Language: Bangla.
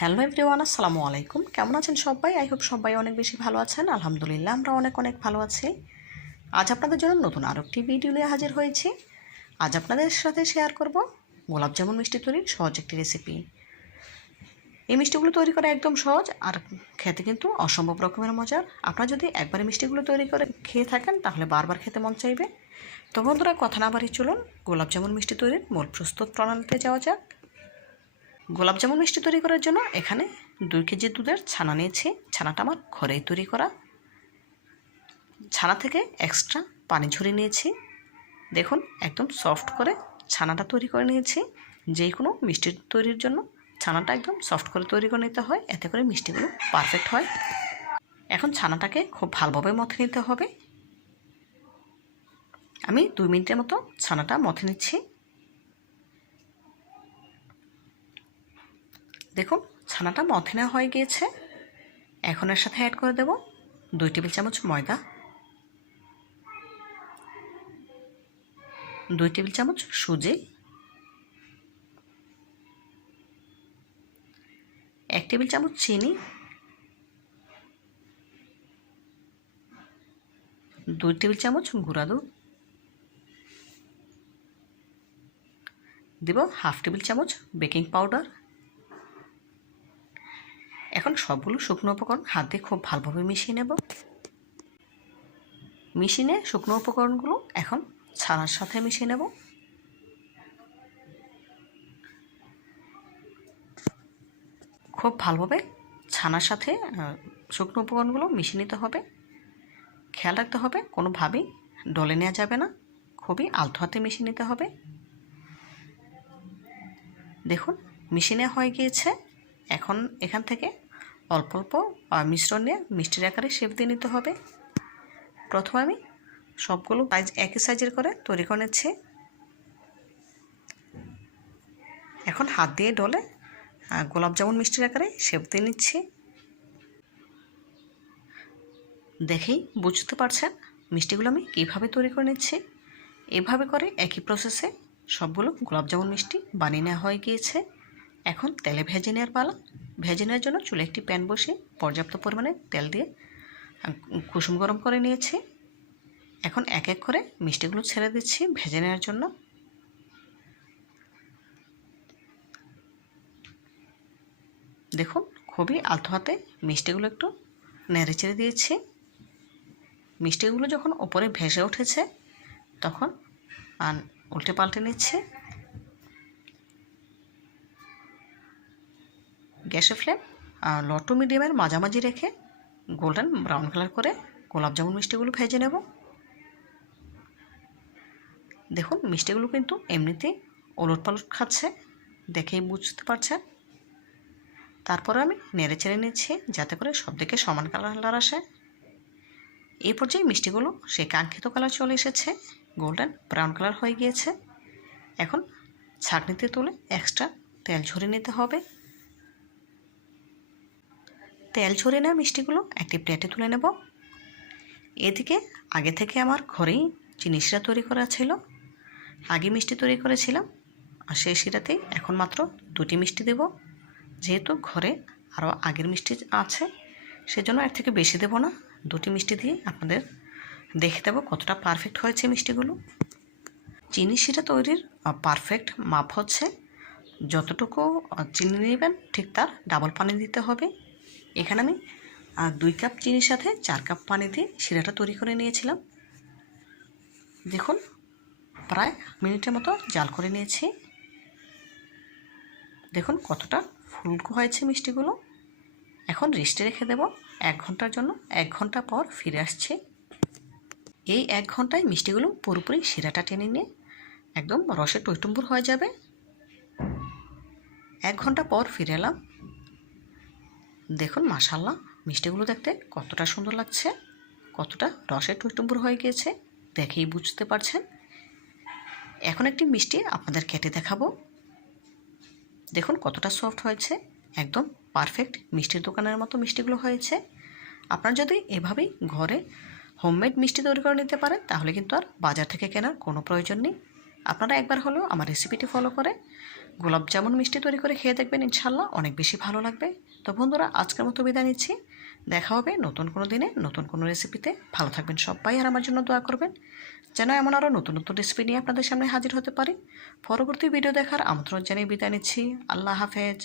হ্যালো এভরিওয়ান, আসসালামু আলাইকুম। কেমন আছেন সবাই? আই হোপ সবাই অনেক বেশি ভালো আছেন। আলহামদুলিল্লাহ, আমরা অনেক ভালো আছি। আজ আপনাদের জন্য নতুন আরও একটি ভিডিও নিয়ে হাজির হয়েছি। আজ আপনাদের সাথে শেয়ার করব গোলাপ জামুন মিষ্টি তৈরির সহজ একটি রেসিপি। এই মিষ্টিগুলো তৈরি করা একদম সহজ আর খেতে কিন্তু অসম্ভব রকমের মজার। আপনারা যদি একবার মিষ্টিগুলো তৈরি করে খেয়ে থাকেন তাহলে বারবার খেতে মন চাইবে। তো বন্ধুরা, কথা না বাড়িয়ে চলুন গোলাপ জামুন মিষ্টি তৈরির মূল প্রস্তুত প্রণালীতে যাওয়া যাক। গোলাপ জামুন মিষ্টি তৈরি করার জন্য এখানে 2 কেজি দুধের ছানা নিয়েছি। ছানাটা আমার ঘরেই তৈরি করা। ছানা থেকে এক্সট্রা পানি ঝরিয়ে নিয়েছি। দেখুন, একদম সফট করে ছানাটা তৈরি করে নিয়েছি। যে কোনো মিষ্টি তৈরির জন্য ছানাটা একদম সফট করে তৈরি করে নিতে হয়, এতে করে মিষ্টিগুলো পারফেক্ট হয়। এখন ছানাটাকে খুব ভালোভাবে মথে নিতে হবে। আমি 2 মিনিটের মতো ছানাটা মথে নিচ্ছি। দেখুন, ছানাটা মথে নেওয়া হয়ে গিয়েছে। এখন এর সাথে অ্যাড করে দেব 2 টেবিল চামচ ময়দা, 2 টেবিল চামচ সুজি, 1 টেবিল চামচ চিনি, 2 টেবিল চামচ গুঁড়া দুধ, দেব হাফ টেবিল চামচ বেকিং পাউডার। এখন সবগুলো শুকনো উপকরণ হাত দিয়ে খুব ভালোভাবে মিশিয়ে নেব। মিশিয়ে শুকনো উপকরণগুলো এখন ছানার সাথে মিশিয়ে নেব। খুব ভালোভাবে ছানার সাথে শুকনো উপকরণগুলো মিশিয়ে নিতে হবে। খেয়াল রাখতে হবে কোনোভাবেই ডলে নেওয়া যাবে না, খুবই আলতো হাতে মিশিয়ে নিতে হবে। দেখুন, মিশিয়ে নেওয়া হয়ে গিয়েছে। এখন এখান থেকে অল্প অল্প মিশ্রণ নিয়ে মিষ্টির আকারে শেপ দিয়ে নিতে হবে। প্রথমে আমি সবগুলো একই সাইজের করে তৈরি করে নিচ্ছি। এখন হাত দিয়ে ডলে গোলাপ জামুন মিষ্টির আকারে শেপ দিয়ে নিচ্ছি। দেখেই বুঝতে পারছেন মিষ্টিগুলো আমি কীভাবে তৈরি করে নিচ্ছি। এভাবে করে একই প্রসেসে সবগুলো গোলাপ জামুন মিষ্টি বানিয়ে নেওয়া হয়ে গিয়েছে। এখন তেলে ভেজে নেওয়ার পালা। ভেজে নেওয়ার জন্য চুলে একটি প্যান বসিয়ে পর্যাপ্ত পরিমাণে তেল দিয়ে কুসুম গরম করে নিয়েছি। এখন এক এক করে মিষ্টিগুলো ছেড়ে দিচ্ছি ভেজে নেওয়ার জন্য। দেখুন, খুবই আলতো হাতে মিষ্টিগুলো একটু নেড়ে চেড়ে দিয়েছি। মিষ্টিগুলো যখন ওপরে ভেসে উঠেছে তখন উল্টে পাল্টে নিচ্ছে। গ্যাসের ফ্লেম লো টু মিডিয়ামের মাঝামাঝি রেখে গোল্ডেন ব্রাউন কালার করে গোলাপ জামুন মিষ্টিগুলো ভেজে নেব। দেখুন, মিষ্টিগুলো কিন্তু এমনিতেই ওলট পালট খাচ্ছে, দেখেই বুঝতে পারছেন। তারপরে আমি নেড়ে চেড়ে নিচ্ছি যাতে করে সব দিকে সমান কালার আসে। এই পর্যায়ে মিষ্টিগুলো সেই কাঙ্ক্ষিত কালার চলে এসেছে, গোল্ডেন ব্রাউন কালার হয়ে গিয়েছে। এখন ছাঁকনিতে তুলে এক্সট্রা তেল ঝরিয়ে নিতে হবে। তেল ঝরিয়ে নেওয়া মিষ্টিগুলো একটি প্লেটে তুলে নেব। এদিকে আগে থেকে আমার ঘরেই চিনি শিরা তৈরি করা ছিল। আগে মিষ্টি তৈরি করেছিলাম আর সেই শিরাতেই এখন মাত্র 2টি মিষ্টি দেব। যেহেতু ঘরে আরও আগের মিষ্টি আছে সেজন্য এর থেকে বেশি দেব না, 2টি মিষ্টি দিয়ে আপনাদের দেখে দেবো কতটা পারফেক্ট হয়েছে মিষ্টিগুলো। চিনি শিরা তৈরির পারফেক্ট মাপ হচ্ছে যতটুকু চিনি নেবেন ঠিক তার ডাবল পানি দিতে হবে। এখানে আমি 2 কাপ চিনির সাথে 4 কাপ পানি দিয়ে শিরাটা তৈরি করে নিয়েছিলাম। দেখুন, প্রায় মিনিটের মতো জাল করে নিয়েছি। দেখুন কতটা ফুলকো হয়েছে মিষ্টিগুলো। এখন রেস্টে রেখে দেব 1 ঘন্টার জন্য। 1 ঘন্টা পর ফিরে আসছে। এই 1 ঘন্টায় মিষ্টিগুলো পুরোপুরি শিরাটা টেনে নিয়ে একদম রসে টইটুম্বুর হয়ে যাবে। 1 ঘন্টা পর ফিরে এলাম। দেখুন, মাশাআল্লাহ মিষ্টিগুলো দেখতে কতটা সুন্দর লাগছে, কতটা রসে টইটুম্বুর হয়ে গিয়েছে, দেখেই বুঝতে পারছেন। এখন একটি মিষ্টি আপনাদের কেটে দেখাবো। দেখুন কতটা সফট হয়েছে, একদম পারফেক্ট মিষ্টির দোকানের মতো মিষ্টিগুলো হয়েছে। আপনারা যদি এভাবেই ঘরে হোমমেড মিষ্টি তৈরি করে নিতে পারেন তাহলে কিন্তু আর বাজার থেকে কেনার কোনো প্রয়োজন নেই। আপনারা একবার হলেও আমার রেসিপিটি ফলো করে গোলাপ জামুন মিষ্টি তৈরি করে খেয়ে দেখবেন, ইনশাল্লাহ অনেক বেশি ভালো লাগবে। তো বন্ধুরা, আজকের মতো বিদায় নিচ্ছি। দেখা হবে নতুন কোনো দিনে নতুন কোনো রেসিপিতে। ভালো থাকবেন সবাই, আর আমার জন্য দোয়া করবেন যেন এমন আরও নতুন নতুন রেসিপি নিয়ে আপনাদের সামনে হাজির হতে পারি। পরবর্তী ভিডিও দেখার আমন্ত্রণ জানিয়ে বিদায় নিচ্ছি। আল্লাহ হাফেজ।